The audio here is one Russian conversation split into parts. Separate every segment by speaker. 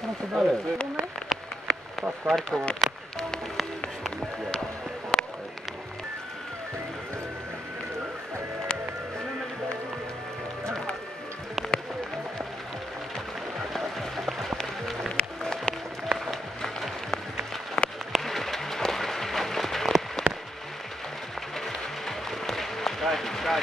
Speaker 1: pronto, galera. Tá claro que eu Cai, cai.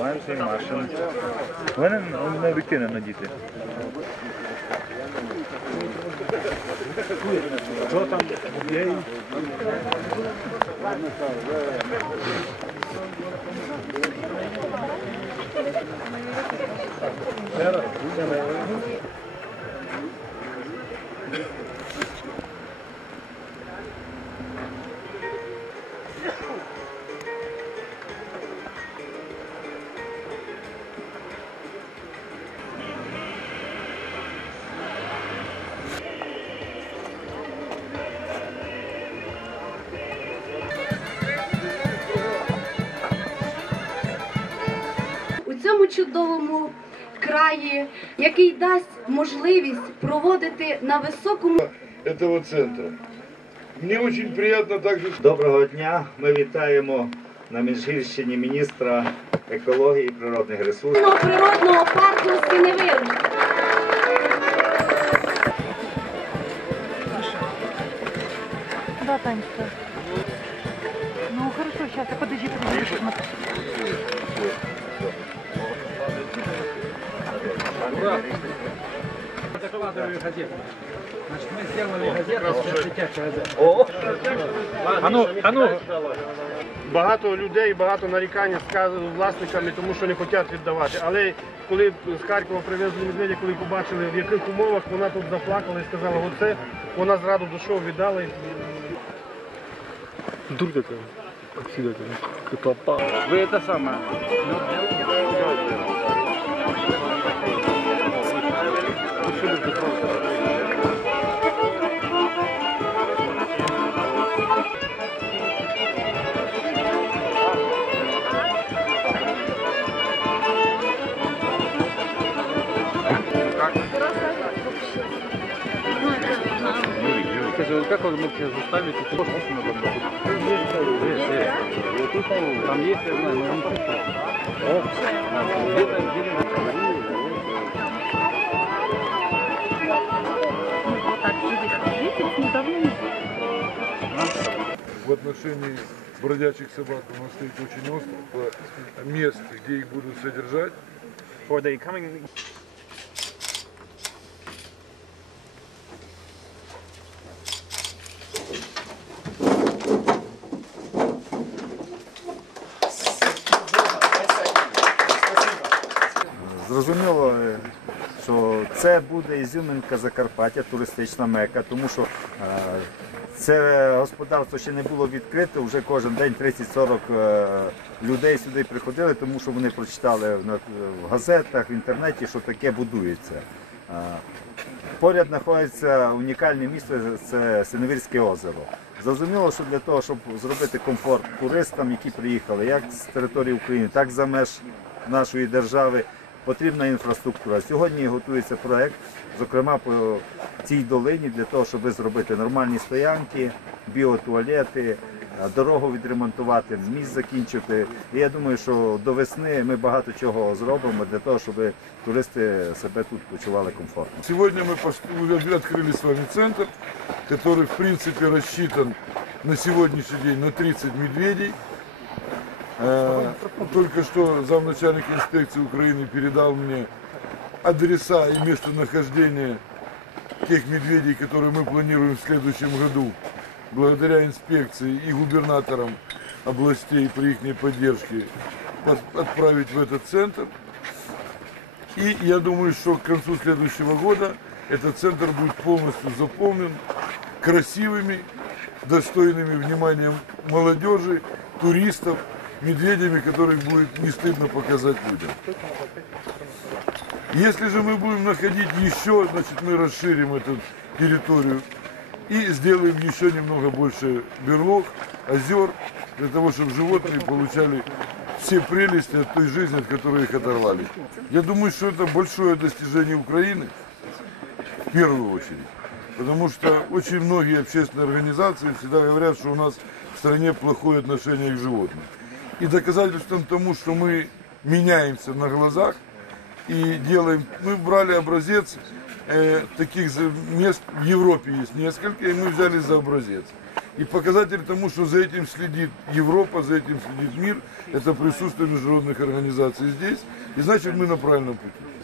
Speaker 2: Маємо свої машини. Вони не викине на діти. Що там є?
Speaker 3: Чудовому краї, який дасть можливість проводити на високому
Speaker 4: цього центру. Мені очень приємно також.
Speaker 2: Доброго дня. Ми вітаємо на Міжгірщині міністра екології і природних ресурсів.
Speaker 3: природного парку Синевир.
Speaker 1: закладывали газету. Значит, мы сделали газету, сейчас дитяча газета.
Speaker 2: О!
Speaker 5: Ану, ану. Багато людей, багато нарікань з власниками, тому що не хочуть віддавати. Але коли з Харкова привезли медведя, коли побачили, в яких умовах вона тут заплакала і сказала, оце вона зраду душою віддала. і-
Speaker 1: Вы Это самое. Скажи, вот как вы можете заставить это машину Там есть, я знаю, но не чувствую. Где-то,
Speaker 4: в отношении бродячих собак у нас стоит очень остро. Мест, где их будут содержать.
Speaker 5: Coming
Speaker 2: Зрозуміло, це буде ізюминка Закарпаття, туристична мека, тому що е, це господарство ще не було відкрите, вже кожен день 30-40 е, людей сюди приходили, тому що вони прочитали в газетах, в інтернеті, що таке будується. Е, Поряд знаходиться унікальне місце, це Синевірське озеро. Зрозуміло, що для того, щоб зробити комфорт туристам, які приїхали як з території України, так і за меж нашої держави, потрібна інфраструктура. Сьогодні готується проект, зокрема по цій долині, для того, щоб зробити нормальні стоянки, біотуалети, е, дорогу відремонтувати, міст закінчити. І я думаю, що до весни ми багато чого зробимо для того, щоб туристи себе тут почували комфортно.
Speaker 4: Сегодня мы пош- мы открыли с вами центр, который в принципе рассчитан на сегодняшний день на 30 медведей. Э, Только что замначальник инспекции Украины передал мне адреса и местонахождение тех медведей, которые мы планируем в следующем году, благодаря инспекции и губернаторам областей при их поддержке, под- отправить в этот центр. И я думаю, что к концу следующего года этот центр будет полностью заполнен красивыми, достойными вниманием молодежи, туристов, медведями, которых будет не стыдно показать людям. Если же мы будем находить еще, значит мы расширим эту территорию и сделаем еще немного больше берлог, озер, для того, чтобы животные получали все прелести от той жизни, от которой их оторвали. Я думаю, что это большое достижение Украины, в первую очередь. Потому что очень многие общественные организации всегда говорят, что у нас в стране плохое отношение к животным. И доказательством тому, что мы меняемся на глазах и делаем... Мы брали образец э, таких мест, в Европе есть несколько, и мы взяли за образец. И показатель тому, что за этим следит Европа, за этим следит мир, это присутствие международных организаций здесь. И значит, мы на правильном пути.